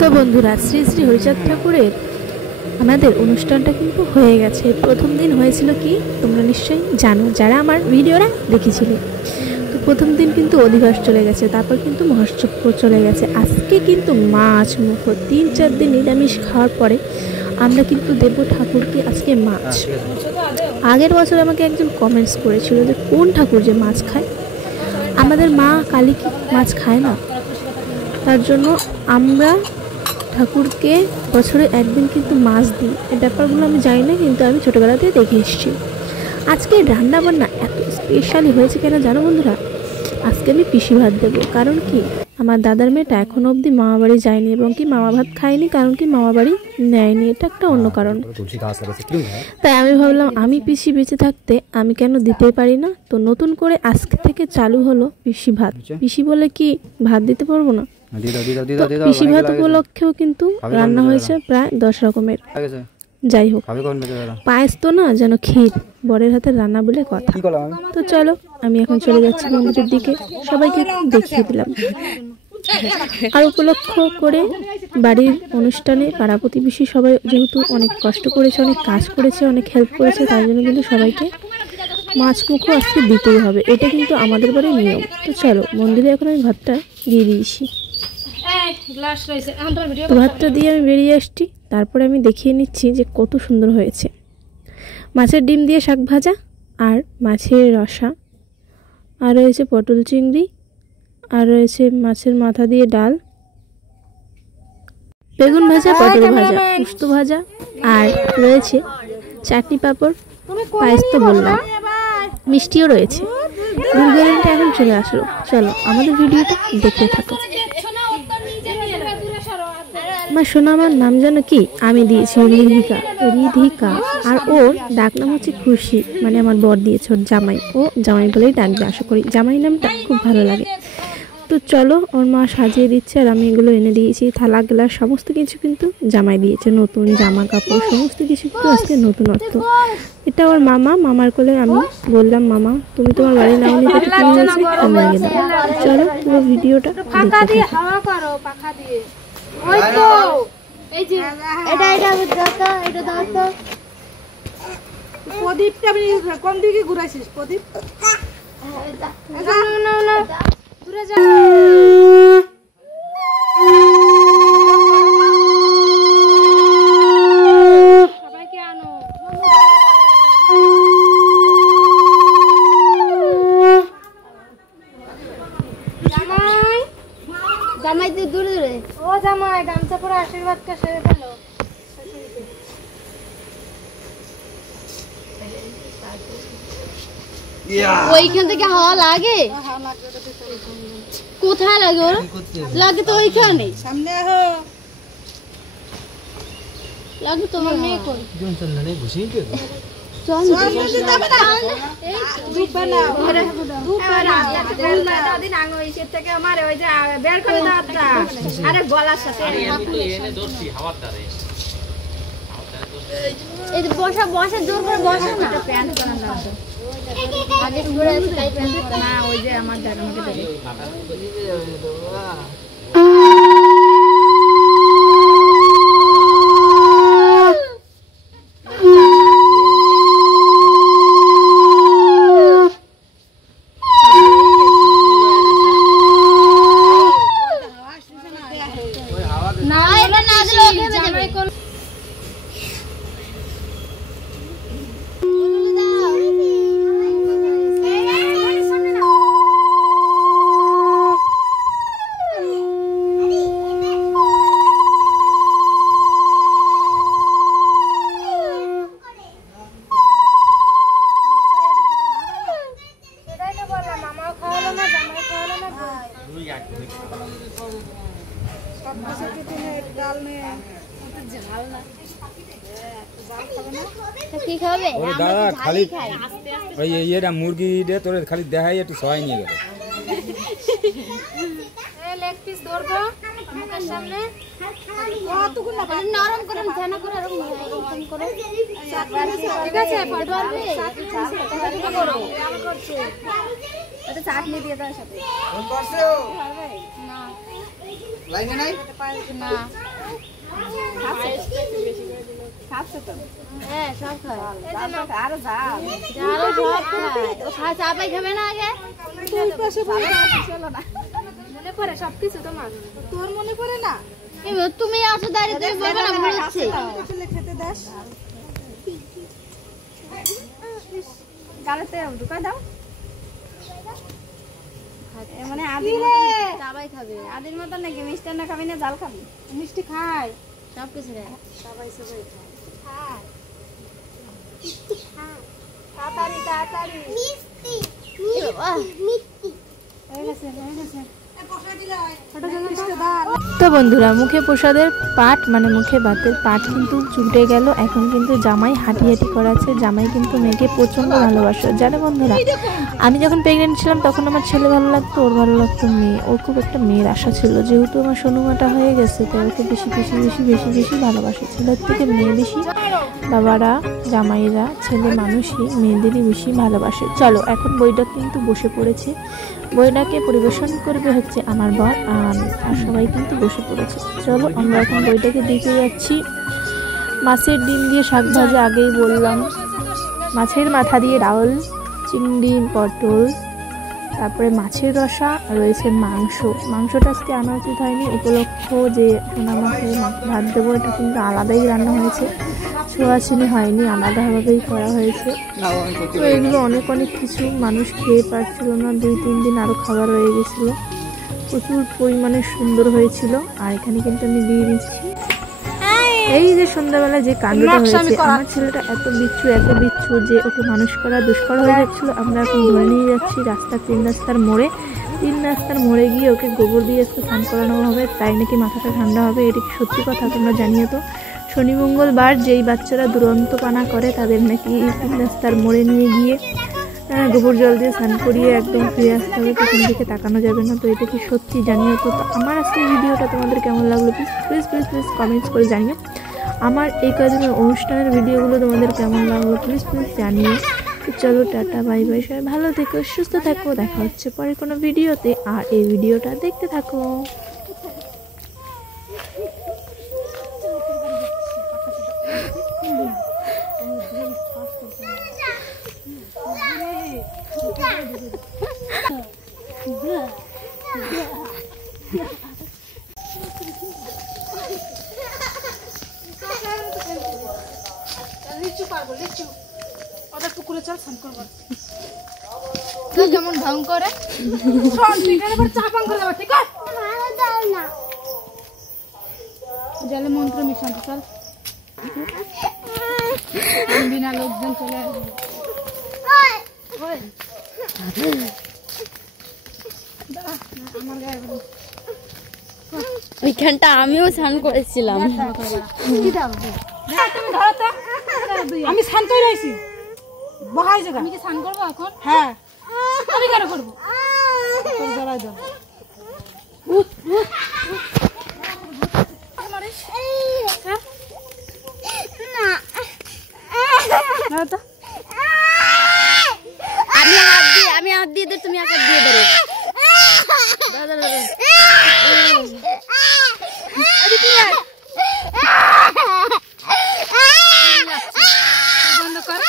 তো বন্ধুরা, শ্রী শ্রী হরিচাঁদ ঠাকুরের আমাদের অনুষ্ঠানটা কিন্তু হয়ে গেছে। প্রথম দিন হয়েছিল কি তোমরা নিশ্চয়ই জানো, যারা আমার ভিডিওটা দেখেছিলে। তো প্রথম দিন কিন্তু অধিবাস চলে গেছে, তারপর কিন্তু মহোৎসব চলে গেছে। আজকে কিন্তু মাছ মুখ 3-4 দিন নিরামিষ খাওয়ার পরে আমরা কিন্তু দেব ঠাকুরকে আজকে মাছ। আগের বছর আমাকে একজন কমেন্টস করেছিল যে কোন ঠাকুর যে মাছ খায়, আমাদের মা কালী কি মাছ খায় না? তার জন্য আমরা ঠাকুরকে বছরে একদিন কিন্তু মাছ দিই। এই ব্যাপারগুলো আমি জানি না, কিন্তু আমি ছোটোবেলাতে দেখে এসেছি। আজকে রান্না বান্না এত স্পেশালি হয়েছে কেন জানো বন্ধুরা? আজকে আমি পিসি ভাত দেবো। কারণ কি, আমার দাদার মেয়েটা এখনও অবধি মামা বাড়ি যায়নি এবং কি মামা ভাত খায়নি, কারণ কি মামা বাড়ি নেয়নি। এটা একটা অন্য কারণ। তাই আমি ভাবলাম আমি পিসি বেঁচে থাকতে আমি কেন দিতে পারি না। তো নতুন করে আজকে থেকে চালু হলো পিসি ভাত। পিসি বলে কি ভাত দিতে পারবো না? পিসি ভাত উপলক্ষেও কিন্তু রান্না হয়েছে প্রায় 10 রকমের। যাই হোক, পায়েস তো না, যেন ক্ষীর, বরের হাতের রান্না বলে কথা। তো চলো, আমি এখন চলে যাচ্ছি মন্দিরের দিকে, সবাইকে দেখিয়ে দিলাম। আর উপলক্ষ করে বাড়ির অনুষ্ঠানে পাড়া প্রতিবেশী সবাই যেহেতু অনেক কষ্ট করেছে, অনেক কাজ করেছে, অনেক হেল্প করেছে, তাই জন্য কিন্তু সবাইকে মাছ মুখও আজকে দিতেই হবে। এটা কিন্তু আমাদের বাড়ির নিয়ম। তো চলো, মন্দিরে এখন আমি ভাতটা দিয়ে দিয়েছি। তো ভাতটা দিয়ে আমি বেরিয়ে আসছি। তারপরে আমি দেখিয়ে নিচ্ছি যে কত সুন্দর হয়েছে। মাছের ডিম দিয়ে শাক ভাজা, আর মাছের রসা, আর রয়েছে পটল চিংড়ি, আর রয়েছে মাছের মাথা দিয়ে ডাল, বেগুন ভাজা, পটল ভাজা, পোস্ত ভাজা, আর রয়েছে চাটনি পাঁপড়, পায়েস তো বললাম, মিষ্টিও রয়েছে। গুড়গাড়িটা এখন চলে আসলো। চলো আমাদের ভিডিওটা দেখতে থাকো। আমার সোনা, আমার নাম জানো কি? আমি দিয়েছি রিধিকা, আর ওর ডাক নাম হচ্ছে খুশি, মানে আমার বর দিয়েছে, ওর জামাই। ও জামাই বলেই ডাকবে, আশা করি। জামাই নামটা খুব ভালো লাগে। তো চলো, ওর মা সাজিয়ে দিচ্ছে, আর আমি এগুলো এনে দিয়েছি। থালা গ্লাস সমস্ত কিছু কিন্তু জামাই দিয়েছে। নতুন জামা কাপড় সমস্ত কিছু কিন্তু আজকে নতুনত্ব। এটা ওর মামার কোলে আমি বললাম, মামা তুমি তোমার বাড়ি নাও নিতে কি হয়েছে, তোমরা গেলাম। চলো পুরো ভিডিওটা দেখতে থাকো। ওই তো এই যে এটা দাও তো। প্রদীপটা আমি কোন দিকে ঘুরাইছিস? প্রদীপ না দূরে যা। সবাইকে আনো। জামাই তুই দূরে দূরে। ও জামাই, গামছা পরে আশীর্বাদটা সেরে ফেলো। ওইখান থেকে হাওয়া লাগে? কোথায় লাগে? ওরা লাগে তো ওইখানে। সামনে আহো। লাগে তোমার মেয়ে কই? বসা জোর করে বসা না। আগে ঘুরে আছে তাই না, ওই যে আমার দাদা আমাকে দেবে। না এটা না দিলে জামাই কোন দাদা খালি ওই ইয়েটা মুরগি রে তোর খালি দেখাই একটু সহায় নিয়ে গেল। লেগ পিস ধরবো মুখের সামনে, নরম করে ঝানা করে আর নরম করে, ঠিক আছে? পারবে করো এটা চাটনি দিয়ে দাও সাথে। করছো না লাইনে নাই না খাচ্ছে তো হ্যাঁ সব খায় আরো যাও আরো সব খায় চাপাই খাবে না আগে চলো না মনে পড়ে সবকিছু তোমার? তোর মনে পড়ে না তুমি আসো দাঁড়িয়ে তুমি বলবে না ভুল হচ্ছে খেতে দাস গালেতে ঢুকাই দাও মানে চাপাই খাবে আদির মতন নাকি মিষ্টান্ন খাবি না জাল খাবি মিষ্টি খায় সব কিছু খায় সবাই সবাই খায় তাড়াতাড়ি তাড়াতাড়ি মিষ্টি হয়ে গেছে তো বন্ধুরা, মুখে প্রসাদের পাট মানে মুখে ভাতের পাট কিন্তু চুটে গেল। এখন কিন্তু জামাই হাঁটি হাঁটি করাচ্ছে। জামাই কিন্তু মেয়েকে প্রচণ্ড ভালোবাসে। জানো বন্ধুরা, আমি যখন প্রেগনেন্ট ছিলাম তখন আমার ছেলে ভালো লাগতো, ওর ভালো লাগতো মেয়ে। ওর খুব একটা মেয়ের আশা ছিল, যেহেতু আমার সোনুমাটা হয়ে গেছে তাই ওকে বেশি বেশি বেশি বেশি বেশি ভালোবাসে। ছেলের থেকে মেয়ে বেশি, বাবারা জামাইরা ছেলে মানুষই মেয়েদেরই বেশি ভালোবাসে। চলো এখন বইটা কিন্তু বসে পড়েছে, বইটাকে পরিবেশন করবে হচ্ছে আমার বর, আর সবাই কিন্তু বসে পড়েছে। চলো আমরা এখন বইটাকে দেখে যাচ্ছি। মাছের ডিম দিয়ে শাক ভাজা, আগেই বললাম। মাছের মাথা দিয়ে ডাল, চিংড়ি, পটল, তারপরে মাছের রসা, রয়েছে মাংস। মাংসটা আজকে আনা উচিত হয়নি, উপলক্ষ যে সোনা মাকে ভাত দেবো, এটা কিন্তু আলাদাই রান্না হয়েছে, ছোঁয়াছুনি হয়নি, আলাদাভাবেই করা হয়েছে। তো এগুলো অনেক অনেক কিছু, মানুষ খেয়ে পাচ্ছিল না, 2-3 দিন আরও খাবার রয়ে গেছিলো, প্রচুর পরিমাণে সুন্দর হয়েছিল। আর এখানে কিন্তু আমি দিয়ে দিচ্ছি এই যে সন্ধ্যাবেলা যে কাণ্ডটা হয়েছে, আমার ছেলেটা এত বিচ্ছু যে ওকে মানুষ করা দুষ্কর হয়ে যাচ্ছিল। আমরা এখন ধরে নিয়ে যাচ্ছি তিন রাস্তার মোড়ে গিয়ে ওকে গোবর দিয়ে একটু স্নান করানো হবে, তাই নাকি মাথাটা ঠান্ডা হবে। এটা কি সত্যি কথা? তোমরা জানিও তো। শনি মঙ্গলবার যেই বাচ্চারা দুরন্ত পানা করে তাদের নাকি 3 রাস্তার মোড়ে নিয়ে গিয়ে গোবর জল দিয়ে স্নান করিয়ে একদম ফিরে আসতে হবে, পেছন দিকে তাকানো যাবে না। তো এটা কি সত্যি জানিও তো। আমার আজকের ভিডিওটা তোমাদের কেমন লাগলো প্লিজ প্লিজ প্লিজ কমেন্টস করে জানিও। আমার এই কদিনের অনুষ্ঠানের ভিডিওগুলো তোমাদের কেমন লাগলো প্লিজ প্লিজ জানিও। তো চলো টাটা বাই বাই, সবাই ভালো থেকো, সুস্থ থাকো, দেখা হচ্ছে পরে কোনো ভিডিওতে। আর এই ভিডিওটা দেখতে থাকো। ওদের পুকুরে চল স্নান করবো। যেমন ঢং করে জলে মন্ত্র মিশাতে চল, বিনা লোকজন চলে আসবে। ওইখানটা আমিও স্নান করেছিলাম। আমি স্নান করে রয়েছি, বহাই জায়গা। আমি কি স্নান করবো এখন? হ্যাঁ, আমি কেন করবো? জড়াই দাও। আমি হাত দিয়ে তুমি এক হাত দিয়ে ধরো। বন্ধ কর।